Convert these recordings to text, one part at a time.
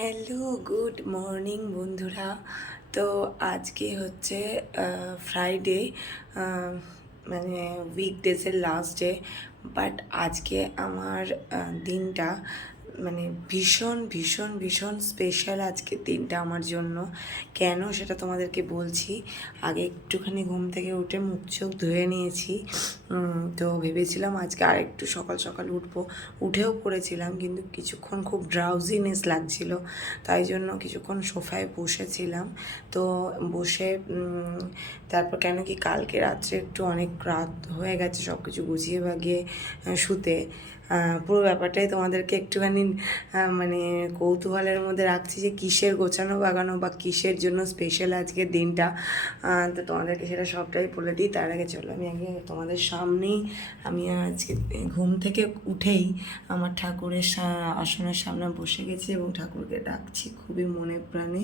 Hello, good morning বন্ধুরা। তো আজকে হচ্ছে ফ্রাইডে, মানে উইকডেজের লাস্ট ডে। বাট আজকে আমার দিনটা মানে ভীষণ ভীষণ ভীষণ স্পেশাল। আজকের দিনটা আমার জন্য কেন সেটা তোমাদেরকে বলছি। আগে একটুখানি ঘুম থেকে উঠে মুখ চোখ ধুয়ে নিয়েছি। তো ভেবেছিলাম আজকে আর একটু সকাল সকাল উঠবো, উঠেও পড়েছিলাম, কিন্তু কিছুক্ষণ খুব ড্রাউজিনেস লাগছিল, তাই জন্য কিছুক্ষণ সোফায় বসেছিলাম। তো বসে তারপর কেন কি কালকে রাত্রে একটু অনেক রাত হয়ে গেছে সব কিছু গুছিয়ে বাগিয়ে শুতে। পুরো ব্যাপারটাই তোমাদেরকে একটুখানি মানে কৌতূহলের মধ্যে রাখছি যে কিসের গোছানো বাগানো বা কিসের জন্য স্পেশাল আজকের দিনটা। তো তোমাদেরকে সেটা সবটাই বলে দিই। তার আগে চলো আমি আগে তোমাদের সামনেই, আমি আজকে ঘুম থেকে উঠেই আমার ঠাকুরের আসনের সামনে বসে গেছি এবং ঠাকুরকে ডাকছি খুবই মনে প্রাণে,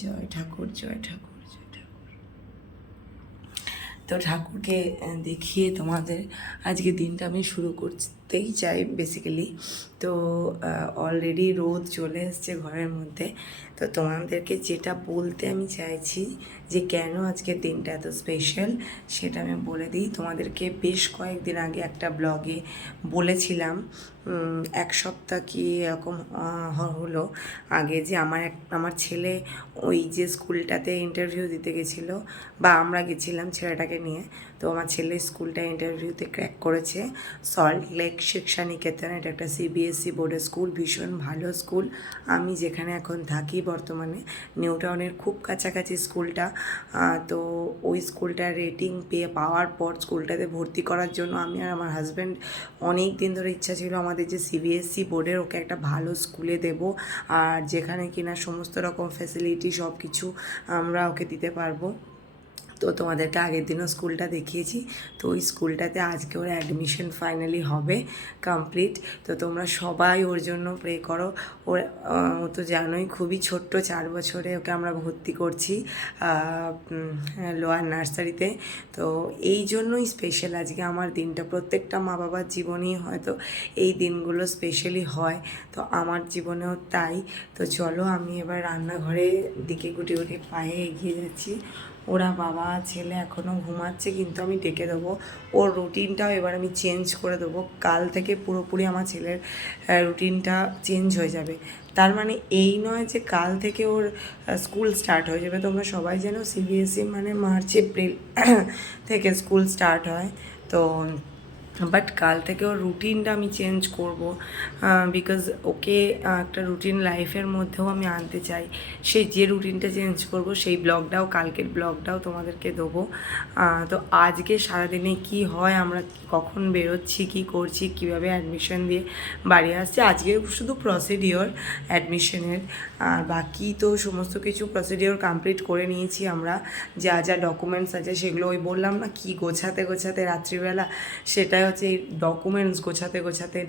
জয় ঠাকুর, জয় ঠাকুর, জয় ঠাকুর। তো ঠাকুরকে দেখিয়ে তোমাদের আজকে দিনটা আমি শুরু করতেই চাই বেসিক্যালি। তো অলরেডি রোদ চলে এসছে ঘরের মধ্যে। তো তোমাদেরকে যেটা বলতে আমি চাইছি যে কেন আজকের দিনটা এত স্পেশাল সেটা আমি বলে দিই তোমাদেরকে। বেশ কয়েকদিন আগে একটা ব্লগে বলেছিলাম, এক সপ্তাহ কি এরকম হলো আগে, যে আমার ছেলে ওই যে স্কুলটাতে ইন্টারভিউ দিতে গেছিলো, বা আমরা গেছিলাম ছেলেটাকে নিয়ে। তো আমার ছেলে স্কুলটা ইন্টারভিউতে ক্র্যাক করেছে। সল্ট লেক শিক্ষা নিকেতন, এটা একটা সিবিএসসি বোর্ডের স্কুল, ভীষণ ভালো স্কুল। আমি যেখানে এখন থাকি বর্তমানে নিউ টাউনের খুব কাছাকাছি স্কুলটা। তো ওই স্কুলটার রেটিং পাওয়ার পর স্কুলটাতে ভর্তি করার জন্য আমি আর আমার হাজব্যান্ড অনেক দিন ধরে ইচ্ছা ছিল আমাদের যে সিবিএসসি বোর্ডের, ওকে একটা ভালো স্কুলে দেব, আর যেখানে কিনা সমস্ত রকম ফ্যাসিলিটি সব কিছু আমরা ওকে দিতে পারবো। তো তোমাদেরকে আগের দিনও স্কুলটা দেখিয়েছি। তো ওই স্কুলটাতে আজকে ওর অ্যাডমিশন ফাইনালি হবে, কমপ্লিট। তো তোমরা সবাই ওর জন্য প্রে করো। ও তো জানোই খুবই ছোট্ট, 4 বছরে ওকে আমরা ভর্তি করছি লোয়ার নার্সারিতে। তো এই জন্যই স্পেশাল আজকে আমার দিনটা। প্রত্যেকটা মা বাবার জীবনেই হয়তো এই দিনগুলো স্পেশালি হয়, তো আমার জীবনেও তাই। তো চলো আমি এবার রান্নাঘরের দিকে গুটি গুটি পায়ে এগিয়ে যাচ্ছি। ওরা বাবা ছেলে এখনও ঘুমাচ্ছে, কিন্তু আমি ডেকে দেবো। ওর রুটিনটাও এবার আমি চেঞ্জ করে দেবো। কাল থেকে পুরোপুরি আমার ছেলের রুটিনটা চেঞ্জ হয়ে যাবে। তার মানে এই নয় যে কাল থেকে ওর স্কুল স্টার্ট হয়ে যাবে। তোমরা সবাই জানো সিবিএসসি মানে মার্চ এপ্রিল থেকে স্কুল স্টার্ট হয়। তো বাট কাল থেকে ওর রুটিনটা আমি চেঞ্জ করব, বিকজ ওকে একটা রুটিন লাইফের মধ্যেও আমি আনতে চাই। সেই যে রুটিনটা চেঞ্জ করব সেই ব্লগটাও, কালকের ব্লগটাও তোমাদেরকে দেবো। তো আজকে সারাদিনে কি হয়, আমরা কখন বেরোচ্ছি, কি করছি, কিভাবে অ্যাডমিশন দিয়ে বাড়ি আসছি। আজকে শুধু প্রসিডিওর অ্যাডমিশনের, আর বাকি তো সমস্ত কিছু প্রসিডিওর কমপ্লিট করে নিয়েছি আমরা। যা যা ডকুমেন্টস আছে সেগুলো ওই বললাম না কি গোছাতে গোছাতে রাত্রিবেলা, সেটাই হচ্ছে এই ডকুমেন্টস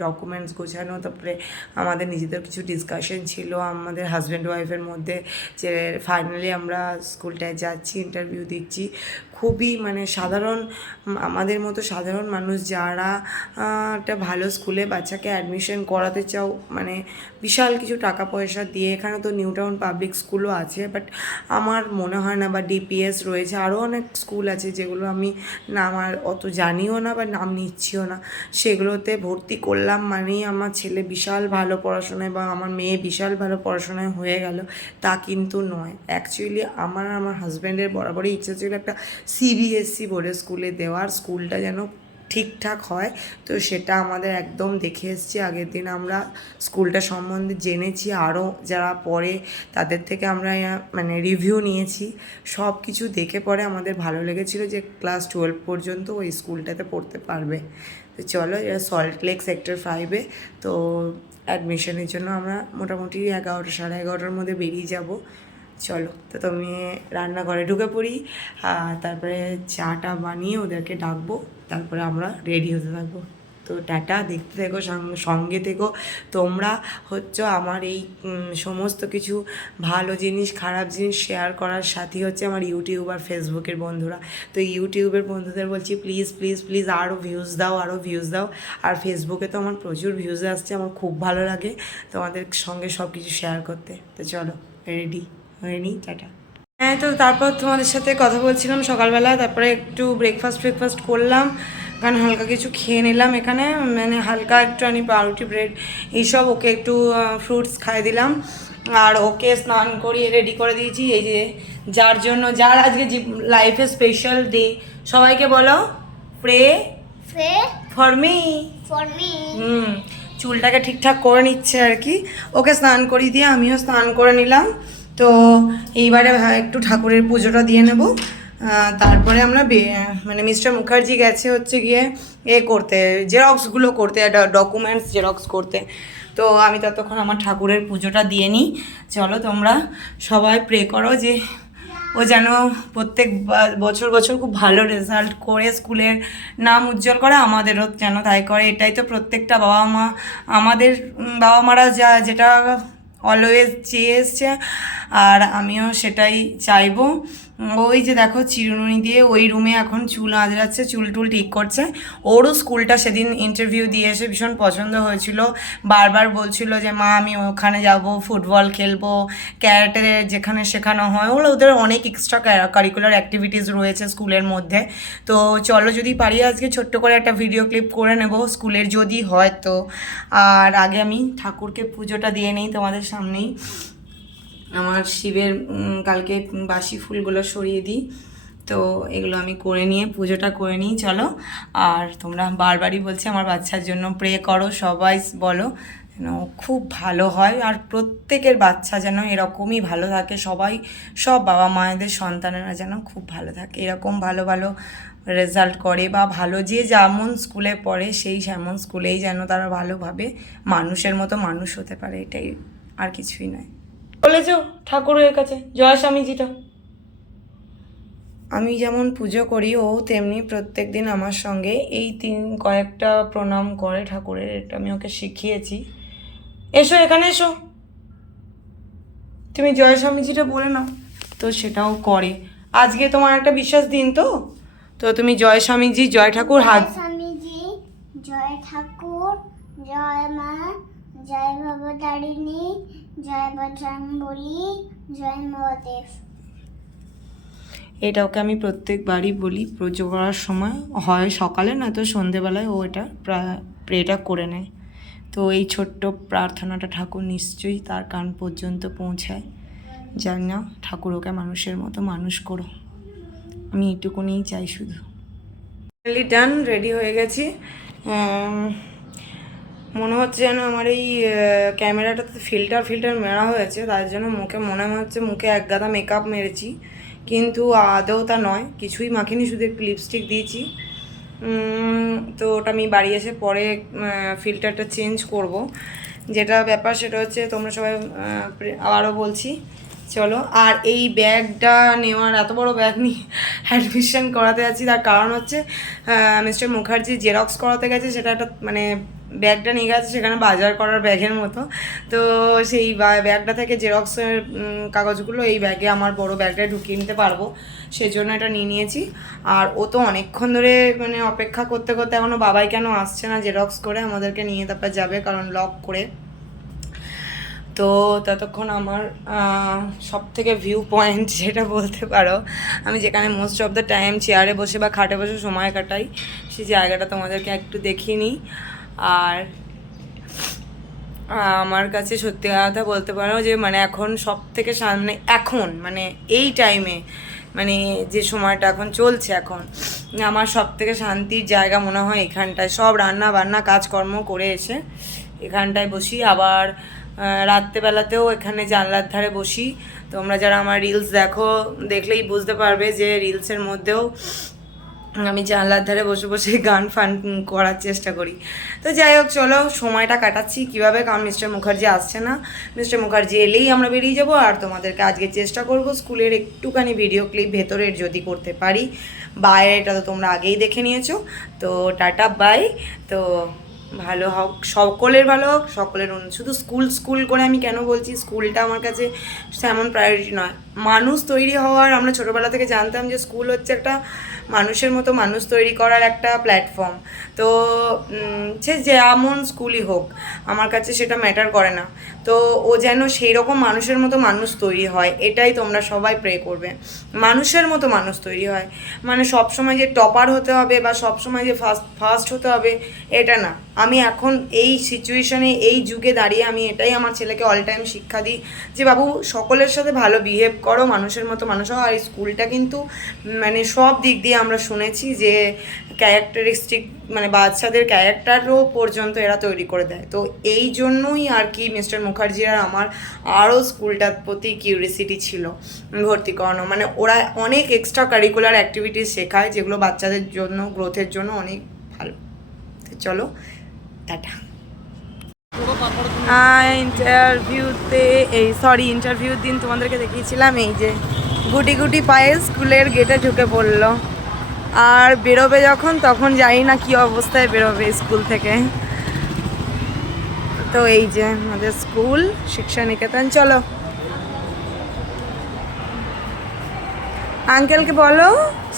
ডকুমেন্টস গোছানো। তারপরে আমাদের নিজেদের কিছু ডিসকাশন ছিল আমাদের হাজব্যান্ড ওয়াইফের মধ্যে, যে ফাইনালি আমরা স্কুলটায় যাচ্ছি, ইন্টারভিউ দিচ্ছি। খুবই মানে সাধারণ, আমাদের মতো সাধারণ মানুষ যারা একটা ভালো স্কুলে বাচ্চাকে অ্যাডমিশন করাতে চাও, মানে বিশাল কিছু টাকা পয়সা দিয়ে, এখানে তো নিউ টাউন পাবলিক স্কুলও আছে, বাট আমার মনে হয় না, বা ডিপিএস রয়েছে, আরও অনেক স্কুল আছে যেগুলো আমি নাম আর অত জানিও না বা নাম নিচ্ছিও না। সেগুলোতে ভর্তি করলাম মানেই আমার ছেলে বিশাল ভালো পড়াশোনায় বা আমার মেয়ে বিশাল ভালো পড়াশোনায় হয়ে গেল, তা কিন্তু নয়। অ্যাকচুয়ালি আমার হাজব্যান্ডের বরাবরই ইচ্ছা ছিল একটা সিবিএসসি বোর্ডের স্কুলে দেওয়ার, স্কুলটা যেন ঠিকঠাক হয়। তো সেটা আমাদের একদম দেখে এসেছি। আগের দিন আমরা স্কুলটা সম্বন্ধে জেনেছি, আরও যারা পড়ে তাদের থেকে আমরা মানে রিভিউ নিয়েছি। সব কিছু দেখে পরে আমাদের ভালো লেগেছিলো যে ক্লাস 12 পর্যন্ত ওই স্কুলটাতে পড়তে পারবে। তো চলো, এরা সল্ট লেক সেক্টর 5-এ। তো অ্যাডমিশনের জন্য আমরা মোটামুটি 11টা, 11:30টার মধ্যে বেরিয়ে যাব। চলো, তো তুমি রান্নাঘরে ঢুকে পড়ি, তারপরে চাটা বানিয়ে ওদেরকে ডাকবো, তারপরে আমরা রেডি হতে থাকবো। তো টাটা, দেখতে থেকো, সঙ্গে থেকো। তোমরা হচ্ছে আমার এই সমস্ত কিছু ভালো জিনিস খারাপ জিনিস শেয়ার করার সাথী হচ্ছে আমার ইউটিউব আর ফেসবুকের বন্ধুরা। তো ইউটিউবের বন্ধুদের বলছি প্লিজ প্লিজ প্লিজ আরও ভিউজ দাও, আরও ভিউজ দাও। আর ফেসবুকে তো আমার প্রচুর ভিউজ আসছে, আমার খুব ভালো লাগে তোমাদের সঙ্গে সব কিছু শেয়ার করতে। তো চলো রেডি হয়ে নিই, টাটা। হ্যাঁ, তো তারপর তোমাদের সাথে কথা বলছিলাম সকালবেলা, তারপরে একটু ব্রেকফাস্ট করলাম, কারণ হালকা কিছু খেয়ে নিলাম এখানে, মানে হালকা একটু পাউরুটি ব্রেড এইসব। ওকে একটু ফ্রুটস খাইয়ে দিলাম, আর ওকে স্নান করিয়ে রেডি করে দিয়েছি। এই যে যার আজকে লাইফে স্পেশাল ডে, সবাইকে বলো প্রে ফর মি। চুলটাকে ঠিকঠাক করে নিচ্ছে আর কি। ওকে স্নান করিয়ে দিয়ে আমিও স্নান করে নিলাম। তো এইবারে একটু ঠাকুরের পুজোটা দিয়ে নেব, তারপরে আমরা মানে মিস্টার মুখার্জি গেছে হচ্ছে গিয়ে করতে, জেরক্সগুলো করতে, ডকুমেন্টস জেরক্স করতে। তো আমি ততক্ষণ আমার ঠাকুরের পুজোটা দিয়ে নিই। চলো তোমরা সবাই প্রে করো যে ও যেন প্রত্যেক বছর খুব ভালো রেজাল্ট করে স্কুলের নাম উজ্জ্বল করে, আমাদেরও যেন তাই করে। এটাই তো প্রত্যেকটা আমাদের বাবা মারা যেটা অলওয়েজ চেয়ে এসছে, আর আমিও সেটাই চাইবো। ওই যে দেখো চিরুনি দিয়ে ওই রুমে এখন চুল আঁচড়াচ্ছে, চুল টুল ঠিক করছে। ওরও স্কুলটা সেদিন ইন্টারভিউ দিয়ে এসে ভীষণ পছন্দ হয়েছিল, বারবার বলছিল যে মা আমি ওখানে যাব, ফুটবল খেলবো, ক্যারাটে যেখানে শেখানো হয়, ওদের অনেক এক্সট্রা কারিকুলার অ্যাক্টিভিটিস রয়েছে স্কুলের মধ্যে। তো চলো যদি পারি আজকে ছোট্ট করে একটা ভিডিও ক্লিপ করে নেব স্কুলের, যদি হয় তো। আর আগে আমি ঠাকুরকে পুজোটা দিয়ে নেই তোমাদের সামনেই। আমার শিবের কালকে বাসি ফুলগুলো সরিয়ে দিই, তো এগুলো আমি করে নিয়ে পুজোটা করে নিই। চলো, আর তোমরা বারবারই বলছি আমার বাচ্চার জন্য প্রে করো, সবাই বলো যেন খুব ভালো হয়, আর প্রত্যেকের বাচ্চা যেন এরকমই ভালো থাকে, সব বাবা মায়েদের সন্তানেরা যেন খুব ভালো থাকে, এরকম ভালো ভালো রেজাল্ট করে, বা ভালো যে যেমন স্কুলে পড়ে সেমন স্কুলেই যেন তারা ভালোভাবে মানুষের মতো মানুষ হতে পারে, এটাই, আর কিছুই নয়। বলেছো ঠাকুরের কাছে জয় স্বামীজিটা। আমি যেমন পুজো করি ও তেমনি প্রত্যেক দিন আমার সঙ্গে এই কয়েকটা প্রণাম করে ঠাকুরের, এটা আমি ওকে শিখিয়েছি। এসো এখানে এসো, তুমি জয় স্বামীজিটা বলে নাও। তো সেটাও করে। আজকে তোমার একটা বিশেষ দিন, তো তুমি জয় স্বামীজি, জয় ঠাকুর, হাত স্বামীজি, জয় ঠাকুর, জয় মা, জয় ভবতারিণী, জয় বজরংবলী, জয় মহাদেব। এটা ওকে আমি প্রত্যেকবারই বলি পুজো করার সময়, হয় সকালে না তো সন্ধেবেলায় ও এটা প্রেটা করে নেয়। তো এই ছোট্ট প্রার্থনাটা ঠাকুর নিশ্চয়ই তার কান পর্যন্ত পৌঁছায়, জানি না ঠাকুর ওকে মানুষের মতো মানুষ করো, আমি এইটুকুনিই চাই শুধু। ডান, রেডি হয়ে গেছি। মনে হচ্ছে যেন আমার এই ক্যামেরাটাতে ফিল্টার মেরা হয়েছে, তার জন্য মুখে মনে হচ্ছে মুখে এক গাদা মেকআপ মেরেছি, কিন্তু আদৌ তা নয়, কিছুই মাখিনি, শুধু একটু লিপস্টিক দিয়েছি। তো ওটা আমি বাড়ি এসে পরে ফিল্টারটা চেঞ্জ করব। যেটা ব্যাপার সেটা হচ্ছে তোমরা সবাই আবারও বলছি চলো। আর এই ব্যাগটা নেওয়ার, এত বড় ব্যাগ নিয়ে অ্যাডমিশন করাতে যাচ্ছি, তার কারণ হচ্ছে মিস্টার মুখার্জি জেরক্স করাতে গেছে, সেটা একটা মানে ব্যাগটা নিয়ে গেছে সেখানে বাজার করার ব্যাগের মতো। তো সেই ব্যাগটা থেকে জেরক্সের কাগজগুলো এই ব্যাগে, আমার বড় ব্যাগটায় ঢুকিয়ে নিতে পারবো, সেই জন্য এটা নিয়ে নিয়েছি। আর ও তো অনেকক্ষণ ধরে মানে অপেক্ষা করতে করতে এখনও বাবাই কেন আসছে না জেরক্স করে আমাদেরকে নিয়ে, তারপর যাবে, কারণ লক করে। তো ততক্ষণ আমার সব থেকে ভিউ পয়েন্ট যেটা বলতে পারো, আমি যেখানে মোস্ট অফ দ্য টাইম চেয়ারে বসে বা খাটে বসে সময় কাটাই, সেই জায়গাটা তোমাদেরকে একটু দেখিয়ে নিই। আর আমার কাছে সত্যি কথা বলতে পারো যে মানে এখন সব থেকে সামনে, এখন মানে এই টাইমে, মানে যে সময়টা এখন চলছে, এখন আমার সব থেকে শান্তির জায়গা মনে হয় এখানটায়। সব রান্না বান্না কাজকর্ম করে এসে এখানটায় বসি, আবার রাত্রেবেলাতেও এখানে জানলার ধারে বসি। তোমরা যারা আমার রিলস দেখলেই বুঝতে পারবে যে রিলসের মধ্যেও আমি জানলার ধারে বসে বসে গান ফান করার চেষ্টা করি। তো যাই হোক, চলো সময়টা কাটাচ্ছি কীভাবে, কারণ মিস্টার মুখার্জি আসছে না। মিস্টার মুখার্জি এলেই আমরা বেরিয়ে যাব। আর তোমাদেরকে আজকে চেষ্টা করব স্কুলের একটুখানি ভিডিও ক্লিপ ভেতরের যদি করতে পারি। বাইরেটা তো তোমরা আগেই দেখে নিয়েছো। তো টাটা বাই। তো ভালো হোক, সকলের ভালো হোক, সকলের শুধু স্কুল স্কুল করে আমি কেন বলছি, স্কুলটা আমার কাছে তেমন প্রায়োরিটি নয়। মানুষ তৈরি হওয়ার, আমরা ছোটোবেলা থেকে জানতাম যে স্কুল হচ্ছে একটা মানুষের মতো মানুষ তৈরি করার একটা প্ল্যাটফর্ম। তো সে যেমন স্কুলই হোক আমার কাছে সেটা ম্যাটার করে না। তো ও যেন সেই রকম মানুষের মতো মানুষ তৈরি হয়, এটাই তোমরা সবাই প্রে করবে। মানুষের মতো মানুষ তৈরি হয়, মানে সবসময় যে টপার হতে হবে বা সবসময় যে ফার্স্ট হতে হবে এটা না। আমি এখন এই সিচুয়েশানে, এই যুগে দাঁড়িয়ে আমি এটাই আমার ছেলেকে অল টাইম শিক্ষা দিই যে বাবু সকলের সাথে ভালো বিহেভ করো, মানুষের মতো মানুষ হও। আর এই স্কুলটা কিন্তু মানে সব দিক দিয়ে আমরা শুনেছি যে ক্যারেক্টারিস্টিক, মানে বাচ্চাদের ক্যারেক্টারও পর্যন্ত এরা তৈরি করে দেয়। তো এই জন্যই আর কি মিস্টার মুখার্জি আর আমার আরও স্কুলটার প্রতি কিউরিয়াসিটি ছিল ভর্তি করানো। মানে ওরা অনেক এক্সট্রা কারিকুলার অ্যাক্টিভিটিস শেখায় যেগুলো বাচ্চাদের জন্য, গ্রোথের জন্য অনেক ভালো। তো চলো টাটা। ইন্টারভিউর দিন তোমাদেরকে দেখিয়েছিলাম এই যে গুটি গুটি পায়ে স্কুলের গেটে ঢুকে পড়লো। আর বেরোবে যখন, তখন জানি না কি অবস্থায় বেরোবে স্কুল থেকে। তো এই যে আমাদের স্কুল শিক্ষা নিকেতন। চলো আঙ্কেলকে বলো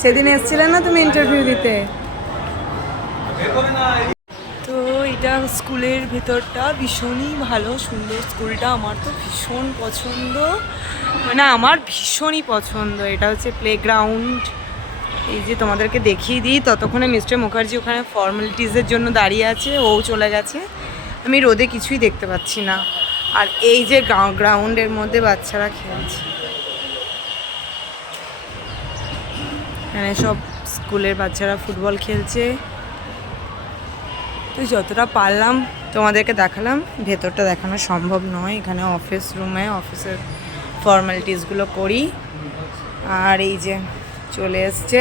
সেদিন এসেছিলে না তুমি ইন্টারভিউ দিতে। তো এটা স্কুলের ভেতরটা ভীষণই ভালো, সুন্দর স্কুলটা। আমার তো ভীষণ পছন্দ, মানে আমার ভীষণই পছন্দ। এটা হচ্ছে প্লেগ্রাউন্ড। এই যে তোমাদেরকে দেখিয়ে দিই, ততক্ষণে মিস্টার মুখার্জি ওখানে ফর্মালিটিসের জন্য দাঁড়িয়ে আছে, ও চলে গেছে। আমি রোদে কিছুই দেখতে পাচ্ছি না। আর এই যে গ্রাউন্ডের মধ্যে বাচ্চারা খেলছে, এখানে সব স্কুলের বাচ্চারা ফুটবল খেলছে। তো যতটা পারলাম তোমাদেরকে দেখালাম, ভেতরটা দেখানো সম্ভব নয়। এখানে অফিস রুমে অফিসের ফর্মালিটিসগুলো করি। আর এই যে চলে এসছে